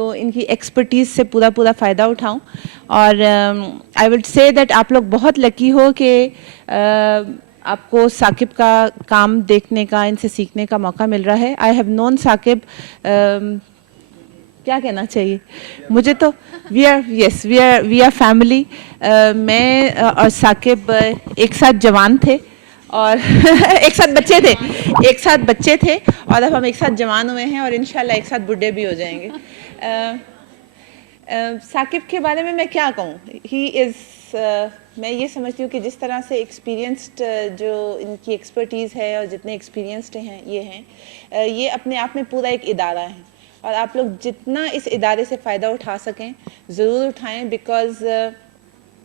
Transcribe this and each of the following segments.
تو ان کی ایکسپرٹیز سے پورا فائدہ اٹھاؤں. اور آئی وڈ سے دیٹ آپ لوگ بہت لکی ہو کہ آپ کو ثاقب کا کام دیکھنے کا، ان سے سیکھنے کا موقع مل رہا ہے. آئی ہیو نون ثاقب، کیا کہنا چاہیے مجھے تو، وی آر فیملی. میں اور ثاقب ایک ساتھ جوان تھے اور ایک ساتھ بچے تھے اور اب ہم ایک ساتھ جوان ہوئے ہیں اور انشاءاللہ ایک ساتھ بڈھے بھی ہو جائیں گے. ثاقب کے بارے میں کیا کہوں، ہی از، میں یہ سمجھتی ہوں کہ جس طرح سے ایکسپیرینسڈ جو ان کی ایکسپرٹیز ہے اور جتنے ایکسپیرینسڈ ہیں یہ اپنے آپ میں پورا ایک ادارہ ہے. اور آپ لوگ جتنا اس ادارے سے فائدہ اٹھا سکیں ضرور اٹھائیں، بیکاز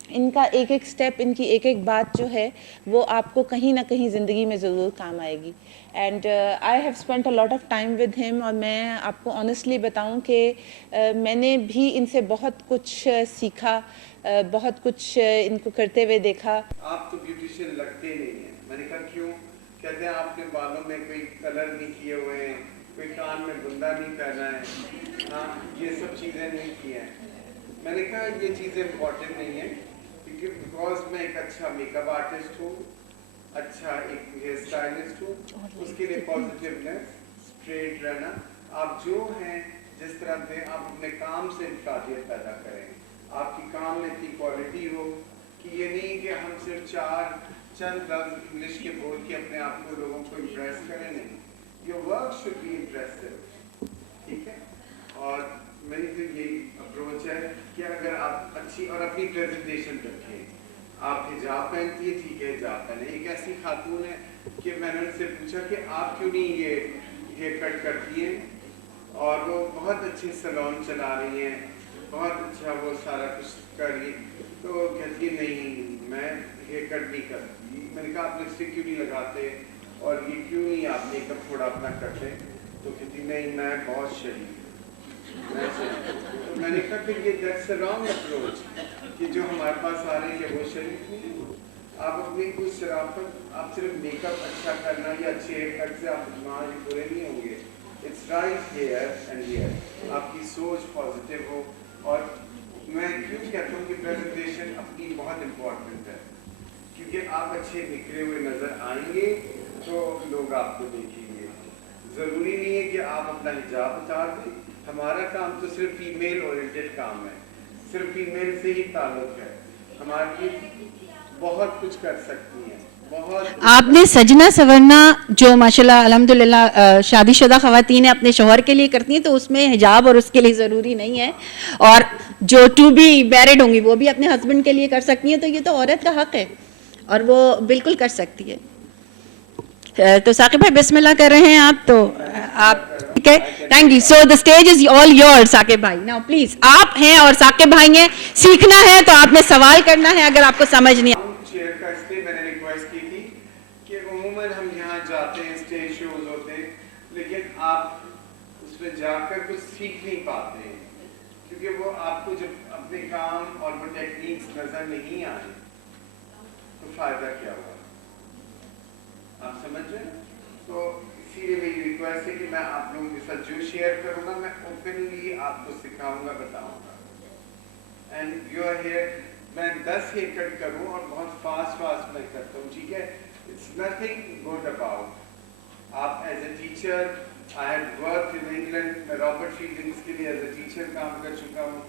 ان کا ایک سٹیپ، ان کی ایک بات جو ہے وہ آپ کو کہیں نہ کہیں زندگی میں ضرور کام آئے گی. And I have spent a lot of time with ہم، اور میں آپ کو آنیسٹلی بتاؤں کہ میں نے بھی ان سے بہت کچھ سیکھا، بہت کچھ ان کو کرتے ہوئے دیکھا. آپ تو بیوٹیشین لگتے نہیں ہیں. میں نے کہا کیوں؟ کہتے ہیں آپ نے بالوں میں کوئی کلر نہیں کیے ہوئے ہیں، کوئی کان میں گندا نہیں پہنا ہے، ہاں یہ سب چیزیں نہیں کی ہیں. میں نے کہا یہ چیزیں امپورٹنٹ نہیں ہیں، کیونکہ بیکاز میں ایک اچھا میک اپ آرٹسٹ ہوں، اچھا ایک ہیئر اسٹائلسٹ ہوں. اس کے لیے پازیٹیونیس، اسٹریٹ رہنا، آپ جو ہیں جس طرح سے آپ اپنے کام سے انفرادیت پیدا کریں. آپ کی کام میں اتنی کوالٹی ہو کہ یہ نہیں کہ ہم صرف چند لفظ انگلش کے بول کے اپنے آپ کو لوگوں کو امپریس کریں. نہیں، your work should be impressive. ٹھیک ہے. اور میری تو یہی اپروچ ہے کہ اگر آپ اچھی اور اپنی پریزنٹیشن رکھیں. آپ حجاب پہنتی ہے، ٹھیک ہے حجاب پہنے. ایک ایسی خاتون ہے کہ میں نے ان سے پوچھا کہ آپ کیوں نہیں یہ ہیئر کٹ کرتی ہیں، اور وہ بہت اچھی سیلون چلا رہی ہیں، بہت اچھا وہ سارا کچھ کر رہی. تو کہتی ہے نہیں میں ہیئر کٹ نہیں کرتی. میں نے کہا آپ لپسٹک کیوں نہیں لگاتے اور یہ کیوں نہیں آپ میک اپ تھوڑا اپنا کرتے؟ تو کہتی نہیں میں بہت شریف ہوں. تو میں نے کہا پھر یہ دیٹس اے رانگ اپروچ کہ جو ہمارے پاس آ رہی ہے وہ شریف نہیں. آپ اپنی کوئی شرافت، آپ صرف میک اپ اچھا کرنا یا اچھے ہیئر کٹ سے آپ دماغ برے نہیں ہوں گے. It's right here and here, آپ کی سوچ پازیٹیو ہو. اور میں کیوں کہتا ہوں کہ پریزنٹیشن اپنی بہت امپورٹنٹ ہے، کیونکہ آپ اچھے نکھرے ہوئے نظر آئیں گے تو لوگ آپ کو دیکھیں گے. ضروری نہیں ہے کہ آپ اپنا حجاب اتار دیں. ہمارا کام تو صرف فیمیل اورینٹڈ کام ہے، صرف فیمیل سے ہی تعلق ہے. ہماری بہت کچھ کر سکتی ہیں. آپ نے سجنا سورنا جو ماشاءاللہ الحمدللہ شادی شدہ خواتین اپنے شوہر کے لیے کرتی ہیں تو اس میں حجاب اور اس کے لیے ضروری نہیں ہے، اور جو ٹو بی میرڈ ہوں گی وہ بھی اپنے ہسبینڈ کے لیے کر سکتی ہیں. تو یہ تو عورت کا حق ہے اور وہ بالکل کر سکتی ہے. تو ثاقب بھائی بسم اللہ کر رہے ہیں آپ، تو آپ ٹھیک ہے. Thank you. So the stage is all your Saqib بھائی. ناؤ پلیز آپ ہیں اور ثاقب بھائی ہیں، سیکھنا ہے تو آپ نے سوال کرنا ہے اگر آپ کو سمجھ نہیں. شیئر کا اس لیے میں نے ریکویسٹ کی تھی کہ عموماً ہم یہاں جاتے ہیں، اسٹیج شوز ہوتے ہیں، لیکن آپ اس میں جا کر کچھ سیکھ نہیں پاتے ہیں، کیونکہ وہ آپ کو جب اپنے کام اور وہ ٹیکنیکس نظر نہیں آئے تو فائدہ کیا ہوا. آپ سمجھ رہے ہیں؟ تو اسی لیے میری ریکویسٹ ہے کہ میں آپ لوگوں کے ساتھ جو شیئر کروں گا میں اوپنلی آپ کو سکھاؤں گا، بتاؤں گا. And you are here. میں 10 ہیئر کٹ کروں اور بہت فاسٹ میں کرتا ہوں، ٹھیک ہے. It's nothing good about. آپ as a teacher, I have work in England, میں رابرٹ فیلڈنگس کے لیے ایز اے ٹیچر کام کر چکا ہوں.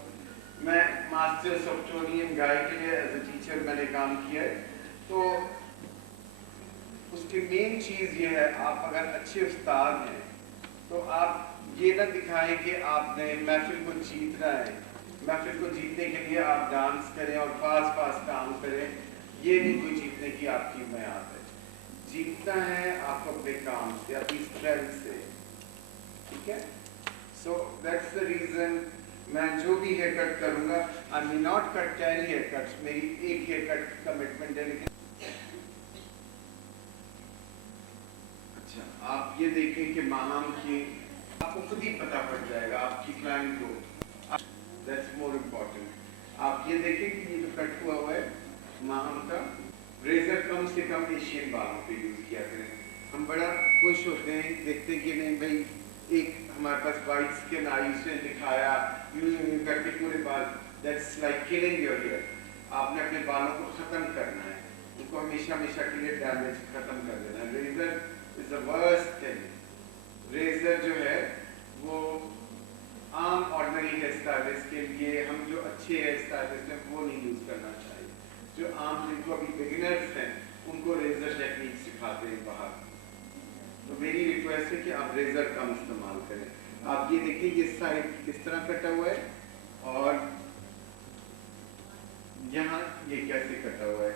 میں ماسٹرس آف ٹونین گائے کے لیے ایز اے ٹیچر میں نے کام کیا ہے. تو اس کی مین چیز یہ ہے، آپ اگر اچھے استاد ہیں تو آپ یہ نہ دکھائیں کہ آپ نے محفل کو جیتنا ہے. محفل کو جیتنے کے لیے آپ ڈانس کریں اور فاسٹ کام کریں، یہ نہیں کوئی جیتنے کی آپ کی معیار ہے. جیتنا ہے آپ کو اپنے کام سے، اپنی اسٹرینتھ سے. ٹھیک ہے. سو دیٹس دا ریزن میں جو بھی ہیئر کٹ کروں گا، I may not cut 10 haircuts, میری ایک ہیئر کٹ کمٹمنٹ ہے. لیکن اچھا آپ یہ دیکھیں کہ ماہام کی آپ کو خود ہی پتہ پڑ جائے گا آپ کی کلائنٹ کو. That's more important. آپ یہ دیکھیں کہ یہ جو کٹ ہوا ہے ماہم کا ریزر کم سے کم ایشین بالوں پہ یوز کیا کریں. ہم بڑا خوش ہوتے ہیں دیکھتے ہیں کہ نہیں بھائی एक हमारे पास वाइट स्किन आई, उसने दिखाया यूं करके पूरे बाल, that's like killing your hair. आपने अपने बालों को ख़त्म करना है, उनको हमेशा हमेशा के लिए डैमेज ख़त्म कर देना है। Razor is the worst thing. Razor जो है वो आम ऑर्डिनरी हेयर स्टाइलिस्ट के लिए, हम जो अच्छे हेयर स्टाइलिस्ट हैं वो नहीं यूज़ करना चाहिए। जो आम जिनको अभी बिगिनर्स हैं उनको रेजर टेक्निक सिखाते हैं बाहर। तो मेरी रिक्वेस्ट है कि आप रेजर कम इस्तेमाल करें। आप ये देखिए ये साइड किस तरह कटा हुआ है और यहाँ ये कैसे कटा हुआ है।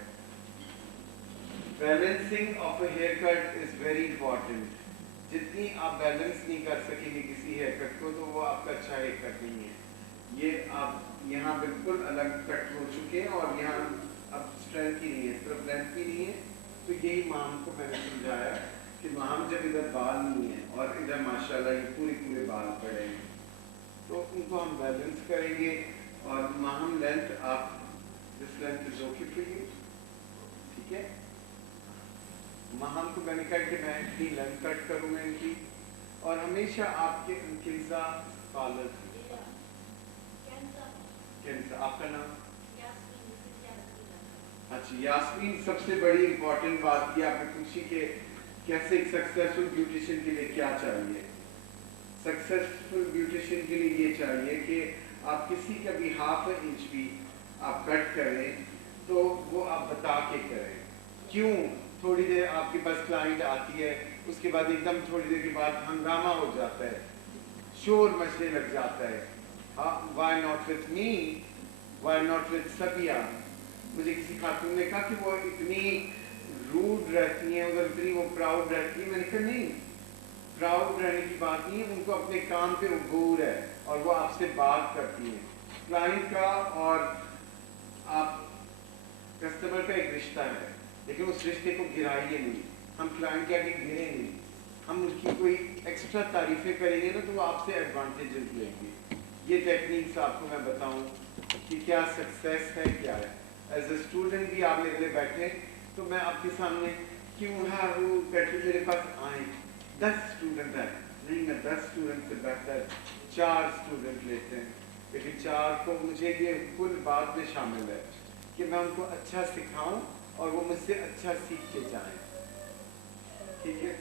Balancing of a haircut is very important. जितनी आप बैलेंस नहीं कर सकेंगे किसी हेयर कट को तो वो आपका अच्छा हेयर कट नहीं है। ये आप यहाँ बिल्कुल अलग कट हो चुके हैं और यहाँ अब स्ट्रेंथ ही नहीं है, इस तरफ लेंथ भी नहीं है। तो यही माम को मैंने समझाया कि माम जब इधर बाल नहीं है और इधर माशाल्लाह ये पूरे बाल पड़े हैं तो उनको हम बैलेंस करेंगे। और माम लेंथ आप this length is okay for you, ठीक है। माम को मैंने कहा कि मैं इतनी लेंथ कट करूँगा इनकी। और हमेशा आपके किन्जा पार्लर, आपका नाम? अच्छा, यास्मीन। सबसे बड़ी इंपॉर्टेंट बात की आपने पूछी कि कैसे एक सक्सेसफुल ब्यूटिशियन के लिए क्या चाहिए। सक्सेसफुल ब्यूटिशियन के लिए ये चाहिए कि आप किसी का भी हाफ इंच भी आप कट करें तो वो आप बता के करें। क्यों? थोड़ी देर आपके पास क्लाइंट आती है, उसके बाद एकदम थोड़ी देर के बाद हंगामा हो जाता है, शोर मचने लग जाता है। Why not with me, why not with Sabia. मुझे किसी खातून ने कहा कि वो इतनी रूड रहती हैं उधर, इतनी वो प्राउड रहती है। मैंने कहा नहीं, प्राउड रहने की बात नहीं है, उनको अपने काम पे उबूर है और वो आपसे बात करती हैं। क्लाइंट का और आप कस्टमर का एक रिश्ता है, लेकिन उस रिश्ते को गिराइए नहीं। हम क्लाइंट के आगे गिरे नहीं, हम उनकी कोई एक्स्ट्रा तारीफें करेंगे ना तो वो आपसे एडवांटेजेस लेंगे। ये टेक्निक्स आपको मैं बताऊं कि क्या सक्सेस है क्या है। एज ए स्टूडेंट भी आप मेरे लिए बैठे तो मैं आपके सामने क्यों है वो बैठे, मेरे पास आए 10 स्टूडेंट है नहीं, मैं 10 स्टूडेंट से बेहतर 4 स्टूडेंट लेते हैं। लेकिन 4 को मुझे ये कुल बात में शामिल है कि मैं उनको अच्छा सिखाऊं और वो मुझसे अच्छा सीख के जाएं, ठीक है।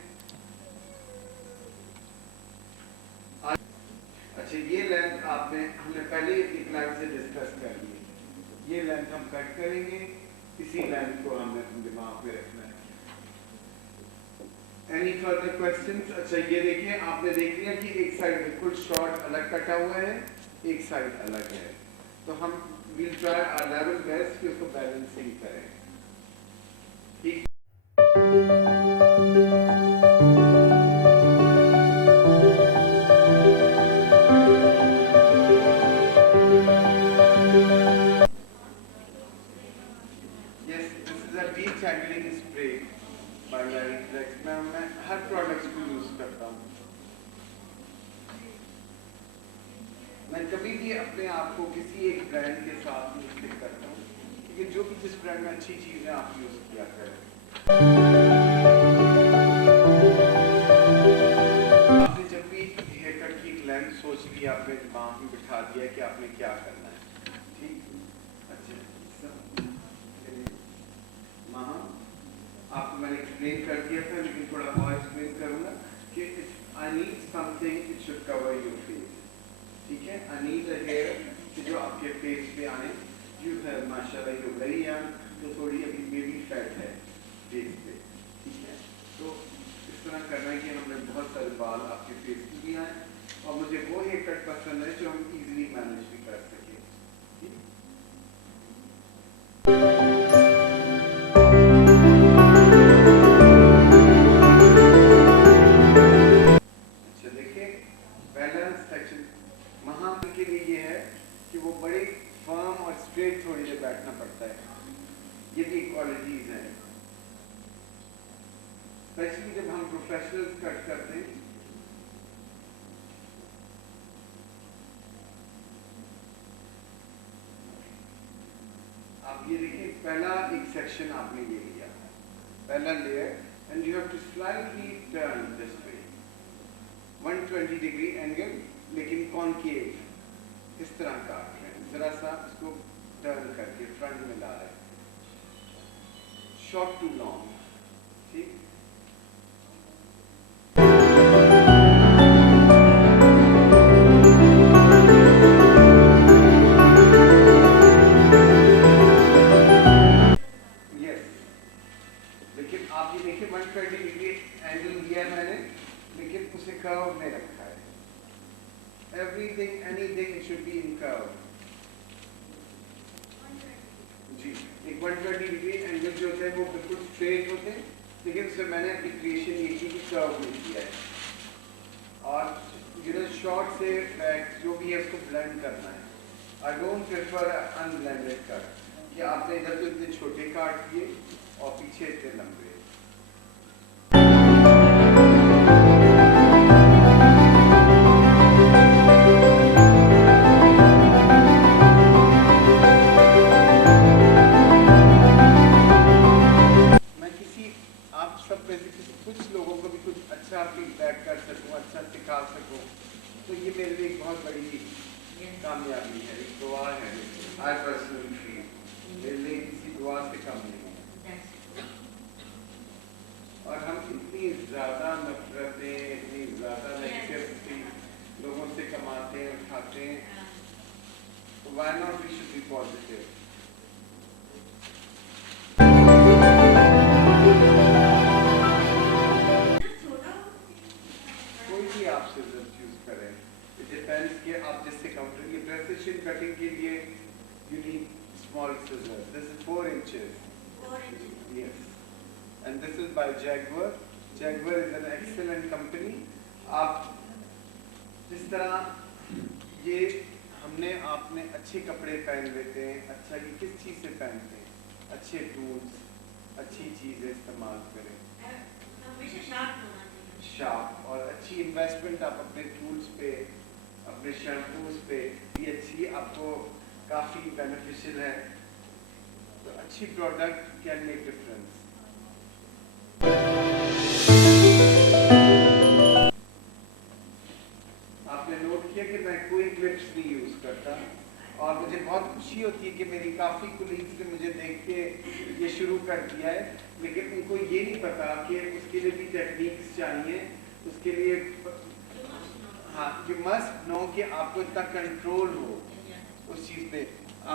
अच्छा, ये लेंथ हमने पहले एक क्लाइंट से डिस्कस कर ली। ये लेंथ हम कट करेंगे, इसी लेंथ को हमें दिमाग में रखना है। Any further questions? अच्छा, ये देखिए, आपने देख लिया कि एक साइड बिल्कुल शॉर्ट अलग कटा हुआ है, एक साइड अलग है। तो हम will try our level best कि उसको बैलेंसिंग करें, ठीक। मैं हर प्रोडक्ट्स को यूज करता हूँ। मैं कभी भी अपने आप को किसी एक ब्रांड के साथ नहीं स्टिक करता हूँ, लेकिन जो भी जिस ब्रांड में अच्छी चीज़ है आप यूज किया करें। आपने जब भी हेयर कट की लेंथ सोच ली, आपने दिमाग में बिठा दिया कि आपने क्या करना है, ठीक। अच्छा, आपको मैंने एक्सप्लेन कर दिया था, लेकिन थोड़ा और एक्सप्लेन करूंगा कि I need something it should cover your face, ठीक है। आई नीड अ हेयर कि जो आपके फेस पे आए। यू हैव माशाल्लाह यू वेरी यंग, तो थोड़ी अभी बेबी फैट है फेस पे, ठीक है। तो इस तरह करना है कि हमें बहुत सारे बाल आपके फेस पे भी आए और मुझे वो हेयर कट पसंद है जो हम इजीली मैनेज भी कर सकें, ठीक। थोड़ी देर बैठना पड़ता है, ये भी क्वालिटीज हैं, स्पेशली जब हम प्रोफेशनल्स कट करते हैं। आप ये देखिए, पहला एक सेक्शन आपने ये लिया, पहला layer, and you have to slightly turn this way, 120 degree angle लेकिन कॉनकेव, इस तरह काट रहे हैं, जरा सा इसको टर्न करके फ्रंट में ला रहे हैं, शॉर्ट टू लॉन्ग, ठीक। यस, लेकिन आप ये देखिए 120 डिग्री एंगल दिया है मैंने, लेकिन उसे कर्व में रखा है। Everything, anything should be in curve. जी, एक 120 डिग्री एंगल जो होते हैं वो बिल्कुल स्ट्रेट होते हैं, लेकिन उससे मैंने अपनी क्रिएशन ये की कि कर्व में किया है। और शॉर्ट से बैक जो भी है उसको ब्लेंड करना है। I don't prefer unblended cut, कि आपने इधर तो इतने छोटे काट किए और पीछे इतने लंबे। कुछ लोगों को भी कुछ अच्छा फीडबैक कर सकूं, अच्छा सिखा सकूं, तो ये मेरे लिए एक बहुत बड़ी कामयाबी है, एक दुआ है। आई पर्सनली फील मेरे लिए किसी दुआ से कम नहीं है। और हम इतनी ज़्यादा नफरतें, इतनी ज़्यादा नेगेटिविटी लोगों से कमाते हैं, उठाते हैं, तो why not we should be positive. आप सिजर चूज करें, इट डिपेंड्स कि आप जिससे काउंटर, ये प्रेसिशन कटिंग के लिए you need small scissor. This is 4 inches, yes, and this is by Jaguar. Jaguar is an excellent company. आप जिस तरह ये हमने आपने अच्छे कपड़े पहन लेते हैं, अच्छा ये किस चीज़ से पहनते हैं, अच्छे टूल्स, अच्छी चीज़ें इस्तेमाल करें, शार्प, और अच्छी इन्वेस्टमेंट आप अपने टूल्स पे, अपने शैम्पूज पे भी अच्छी, आपको काफ़ी बेनिफिशियल है। तो अच्छी प्रोडक्ट कैन मेक डिफरेंस। आपने नोट किया कि मैं कोई क्लिप्स नहीं यूज़ करता, और मुझे बहुत खुशी होती है कि मेरी काफ़ी कोलीग्स ने मुझे देख के ये शुरू कर दिया है, लेकिन उनको ये नहीं पता कि उसके लिए भी टेक्निक्स चाहिए, उसके लिए हाँ, यू मस्ट नो कि आपको इतना कंट्रोल हो उस चीज़ पे।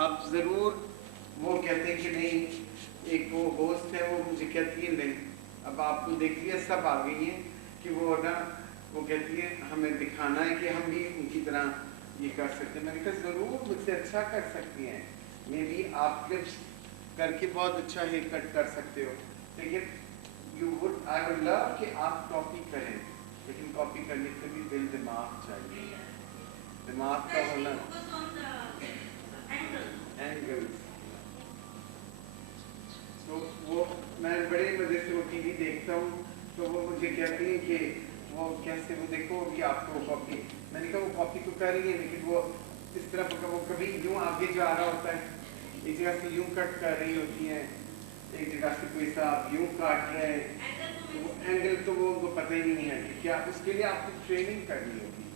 आप ज़रूर, वो कहते हैं कि नहीं, एक वो होस्ट है वो मुझे कहती है नहीं, अब आपको देख लिया सब आ गई हैं कि वो ना, वो कहती है हमें दिखाना है कि हम भी उनकी तरह ये कर सकते हैं। मैंने कहा ज़रूर मुझसे अच्छा कर सकती हैं, मे बी आप क्लिप्स करके बहुत अच्छा हेयर कट कर सकते हो, लेकिन आई वुड लव कि आप कॉपी करें, लेकिन कॉपी करने के लिए दिल दिमाग चाहिए, दिमाग का होना, एंगल्स। तो वो मैं बड़े मज़े से वो टीवी देखता हूँ, तो वो मुझे कहती हैं कि वो कैसे, वो देखो अभी आपको कॉपी, मैंने कहा वो कॉपी तो कर रही है, लेकिन वो इस तरह वो कभी यूँ आगे जा रहा होता है, एक जगह से यूँ कट कर रही होती हैं, एक जगह से कोई सा आप यूँ काट रहे हैं, तो वो एंगल तो वो उनको पता ही नहीं है कि क्या, उसके लिए आपको ट्रेनिंग करनी होगी।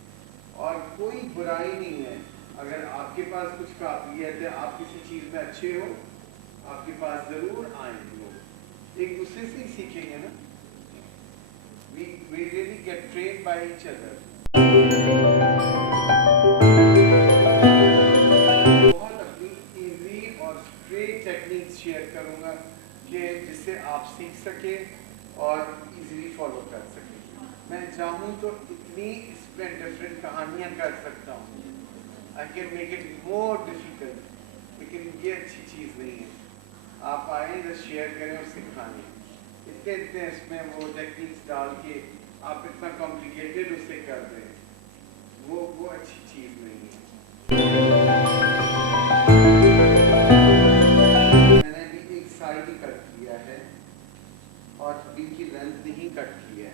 और कोई बुराई नहीं है अगर आपके पास कुछ काबिलियत है, आप किसी चीज़ में अच्छे हो, आपके पास ज़रूर आएंगे लोग, एक दूसरे से ही सीखेंगे ना। We really get trained by each other. बहुत अपनी इजी और स्ट्रेट टेक्निक्स शेयर करूँगा कि जिससे आप सीख सके और इजीली फॉलो कर सके। मैं चाहूँ तो इतनी इसमें डिफरेंट कहानियाँ कर सकता हूँ, I can make it more difficult, लेकिन ये अच्छी चीज़ नहीं है। आप आए तो शेयर करें और सिखाएं, इतने इसमें वो टेक्निक्स डाल के आप इतना कॉम्प्लिकेटेड उसे कर दें, वो अच्छी चीज़ नहीं है। मैंने अभी एक साइड ही कट किया है और अभी की लेंथ नहीं कट की है।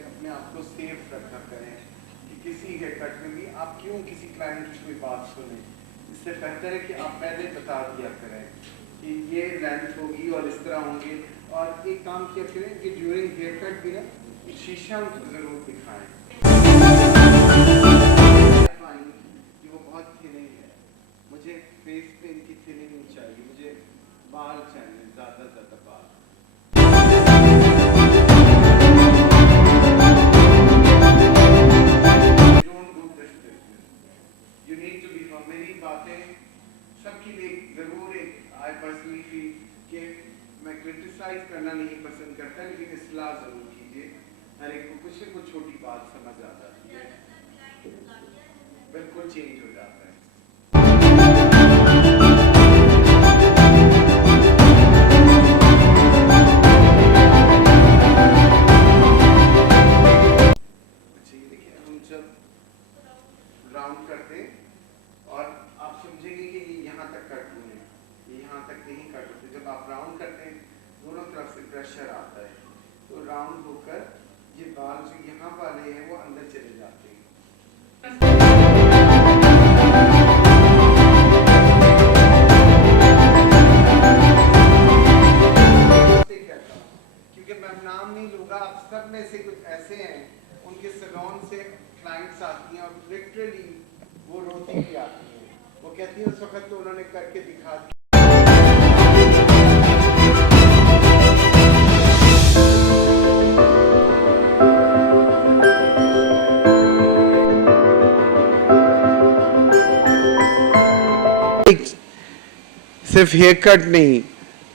अपने आप को सेफ रखा करें कि किसी हेयर कट में भी आप क्यों किसी क्लाइंट की कोई बात सुने, इससे इससे बेहतर है कि आप पहले बता दिया करें कि ये लेंथ होगी और इस तरह होंगे, और एक काम किया करें कि ड्यूरिंग हेयर कट भी ना शीशा उनको ज़रूर दिखाएं कि वो बहुत थिनिंग है, मुझे फेस पे इनकी थिनिंग नहीं चाहिए, मुझे बाल चाहिए, ज़्यादा बाल। Don't do this business. You need to be firm. मेरी बातें सबकी भी ज़रूर एक I personally feel कि मैं क्रिटिसाइज करना नहीं पसंद करता, लेकिन इस्लाह ज़रूर कीजिए। हर एक को कुछ न कुछ छोटी बात समझ आ जाती है, बिल्कुल चेंज हो जाता है। अच्छा ये देखिए, हम जब राउंड करते हैं और आप समझेंगे कि ये यहाँ तक कट हुए हैं, ये यहाँ तक नहीं कट होते। जब आप राउंड करते हैं दोनों तरफ से प्रेशर आता है, तो राउंड होकर ये बाल जो यहाँ वाले हैं वो अंदर चले जाते हैं। कहता हूँ क्योंकि मैं नाम नहीं लूँगा, आप सब में से कुछ ऐसे हैं उनके सैलून से क्लाइंट्स आती हैं और लिटरली वो रोती भी आती हैं, वो कहती हैं उस वक्त तो उन्होंने करके दिखा दिया। सिर्फ हेयर कट नहीं,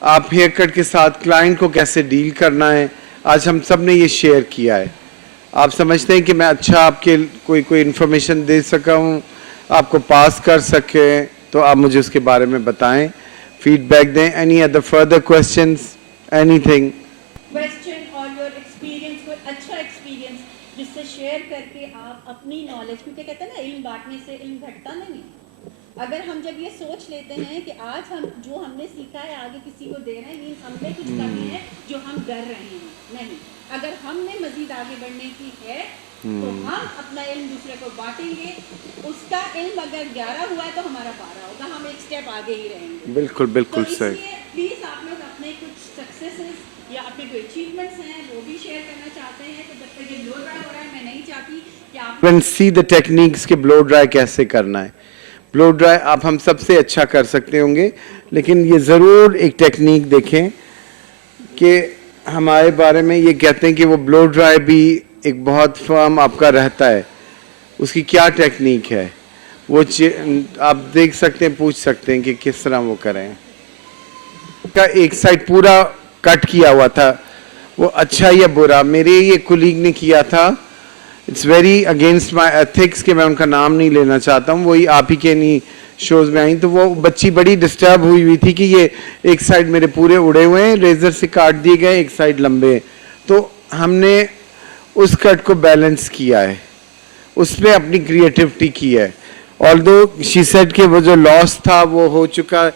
आप हेयर कट के साथ क्लाइंट को कैसे डील करना है, आज हम सब ने ये शेयर किया है। आप समझते हैं कि मैं अच्छा आपके कोई इन्फॉर्मेशन दे सका हूँ, आपको पास कर सके, तो आप मुझे उसके बारे में बताएं, फीडबैक दें। Any other further questions, anything? Question और योर एक्सपीरियंस, कोई अच्छा एक्सपीरियंस जिससे शेयर करके आप अपनी नॉलेज, क्योंकि कहते हैं ना इल्म बांटने से इल्म घटता नहीं। अगर हम जब ये सोच लेते हैं कि आज हम जो हमने सीखा है आगे किसी को दे रहे हैं, मीन्स हमने कुछ करनी है जो हम डर रहे हैं, नहीं। अगर हमने मजीद आगे बढ़ने की है तो हम अपना इल्म दूसरे को बांटेंगे, उसका इल्म अगर 11 हुआ है तो हमारा 12 होगा, हम एक स्टेप आगे ही रहेंगे। बिल्कुल बिल्कुल तो सही। इसलिए प्लीज आप लोग अपने कुछ सक्सेसेस या अपने कोई अचीवमेंट्स हैं वो भी शेयर करना चाहते हैं, तो जब तक ये ब्लो ड्राई हो रहा है मैं नहीं चाहती कि आप सी द टेक्निक्स के ब्लो ड्राई कैसे करना है। ब्लो ड्राई आप हम सबसे अच्छा कर सकते होंगे, लेकिन ये ज़रूर एक टेक्निक देखें कि हमारे बारे में ये कहते हैं कि वो ब्लो ड्राई भी एक बहुत फर्म आपका रहता है, उसकी क्या टेक्निक है वो आप देख सकते हैं, पूछ सकते हैं कि किस तरह वो करें। का एक साइड पूरा कट किया हुआ था, वो अच्छा या बुरा, मेरे ये कुलीग ने किया था। It's very against my ethics कि मैं उनका नाम नहीं लेना चाहता हूँ, वही आप ही के नहीं शोज़ में आई, तो वो बच्ची बड़ी डिस्टर्ब हुई थी कि ये एक साइड मेरे पूरे उड़े हुए हैं, रेजर से काट दिए गए, एक साइड लंबे। तो हमने उस कट को बैलेंस किया है, उसमें अपनी क्रिएटिविटी की है। ऑल्दो शी सेड कि वो जो लॉस था वो हो चुका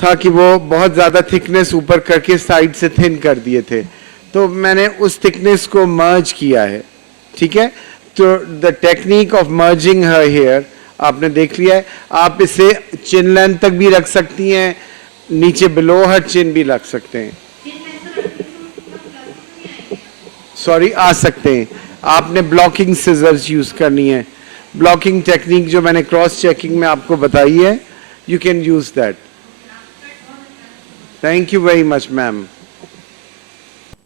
था कि वो बहुत ज़्यादा थिकनेस ऊपर करके साइड से थिन कर दिए थे, तो मैंने उस थिकनेस को मर्ज किया है। ठीक है, तो the technique of merging her hair आपने देख लिया है। आप इसे चिन लेंथ तक भी रख सकती हैं, नीचे बिलो हर चिन भी रख सकते हैं। सॉरी, आ सकते हैं। आपने ब्लॉकिंग सिजर्स यूज करनी है, ब्लॉकिंग टेक्निक जो मैंने क्रॉस चेकिंग में आपको बताई है, you can use that. Thank you very much ma'am.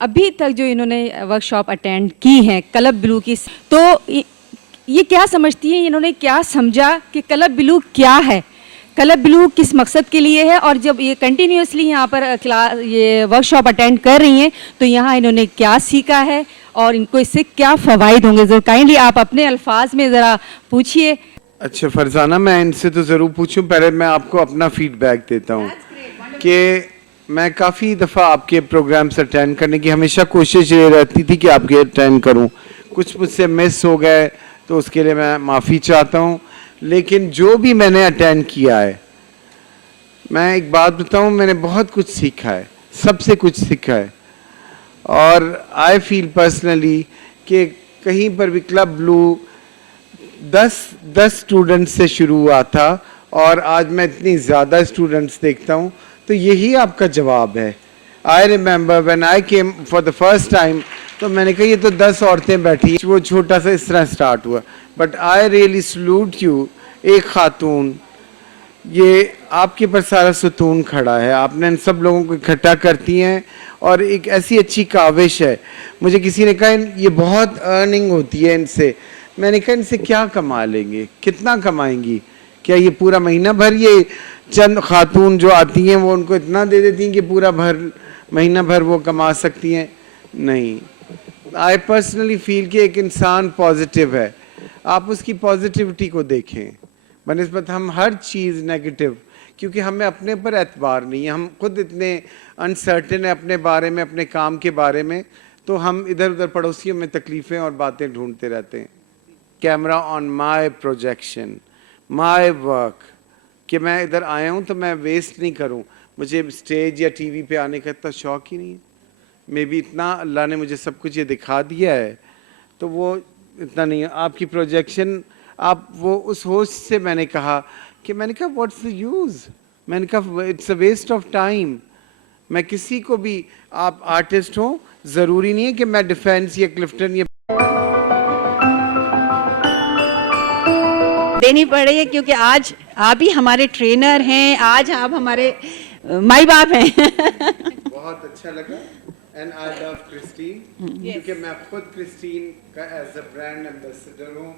अभी तक जो इन्होंने वर्कशॉप अटेंड की है कलर ब्लू की, तो ये क्या समझती हैं, इन्होंने क्या समझा कि कलर ब्लू क्या है, कलर ब्लू किस मकसद के लिए है, और जब ये कंटिन्यूसली यहाँ पर ये वर्कशॉप अटेंड कर रही हैं तो यहाँ इन्होंने क्या सीखा है और इनको इससे क्या फ़वाइद होंगे, ज़रा काइंडली आप अपने अल्फाज में ज़रा पूछिए। अच्छा फरजाना, मैं इनसे तो ज़रूर पूछूं, पहले मैं आपको अपना फीडबैक देता हूँ कि मैं काफ़ी दफ़ा आपके प्रोग्राम्स अटेंड करने की हमेशा कोशिश ये रहती थी कि आपके अटेंड करूं, कुछ मुझसे मिस हो गए तो उसके लिए मैं माफ़ी चाहता हूं, लेकिन जो भी मैंने अटेंड किया है, मैं एक बात बताऊं, मैंने बहुत कुछ सीखा है, सबसे कुछ सीखा है। और आई फील पर्सनली कि कहीं पर भी क्लब ब्लू 10 स्टूडेंट्स से शुरू हुआ था اور آج میں اتنی زیادہ اسٹوڈنٹس دیکھتا ہوں تو یہی آپ کا جواب ہے. I remember when I came for the first time تو میں نے کہا یہ تو 10 عورتیں بیٹھی ہیں, وہ چھوٹا سا اس طرح اسٹارٹ ہوا. But I really salute you, ایک خاتون, یہ آپ کے پر سارا ستون کھڑا ہے, آپ نے ان سب لوگوں کو اکٹھا کرتی ہیں اور ایک ایسی اچھی کاوش ہے. مجھے کسی نے کہا یہ بہت ارننگ ہوتی ہے ان سے, میں نے کہا ان سے کیا کما لیں گے, کتنا کمائیں گی, کیا یہ پورا مہینہ بھر, یہ چند خاتون جو آتی ہیں وہ ان کو اتنا دے دیتی ہیں کہ پورا مہینہ بھر وہ کما سکتی ہیں؟ نہیں. آئی پرسنلی فیل کہ ایک انسان پازیٹیو ہے, آپ اس کی پازیٹیوٹی کو دیکھیں بنسبت ہم ہر چیز نیگیٹو, کیونکہ ہمیں اپنے پر اعتبار نہیں ہے, ہم خود اتنے انسرٹن ہیں اپنے بارے میں, اپنے کام کے بارے میں, تو ہم ادھر ادھر پڑوسیوں میں تکلیفیں اور باتیں ڈھونڈتے رہتے ہیں. Camera on my projection, my work, کہ میں ادھر آیا ہوں تو میں ویسٹ نہیں کروں. مجھے اسٹیج یا ٹی وی پہ آنے کا اتنا شوق ہی نہیں ہے, میں بھی اتنا اللہ نے مجھے سب کچھ یہ دکھا دیا ہے تو وہ اتنا نہیں ہے. آپ کی پروجیکشن, آپ وہ اس ہوسٹ سے میں نے کہا واٹس دا یوز, میں نے کہا it's a waste of time. میں کسی کو بھی, آپ آرٹسٹ ہوں, ضروری نہیں ہے کہ میں ڈیفینس یا کلفٹن یا دینی پڑ رہی ہے, کیونکہ آج آپ ہی ہمارے ٹرینر ہیں, آج آپ ہمارے مائی باپ ہیں. بہت اچھا لگا. اینڈ آئی لو کرسٹین, کیونکہ میں خود کرسٹین کا ایز اے برانڈ ایمبیسڈر ہوں.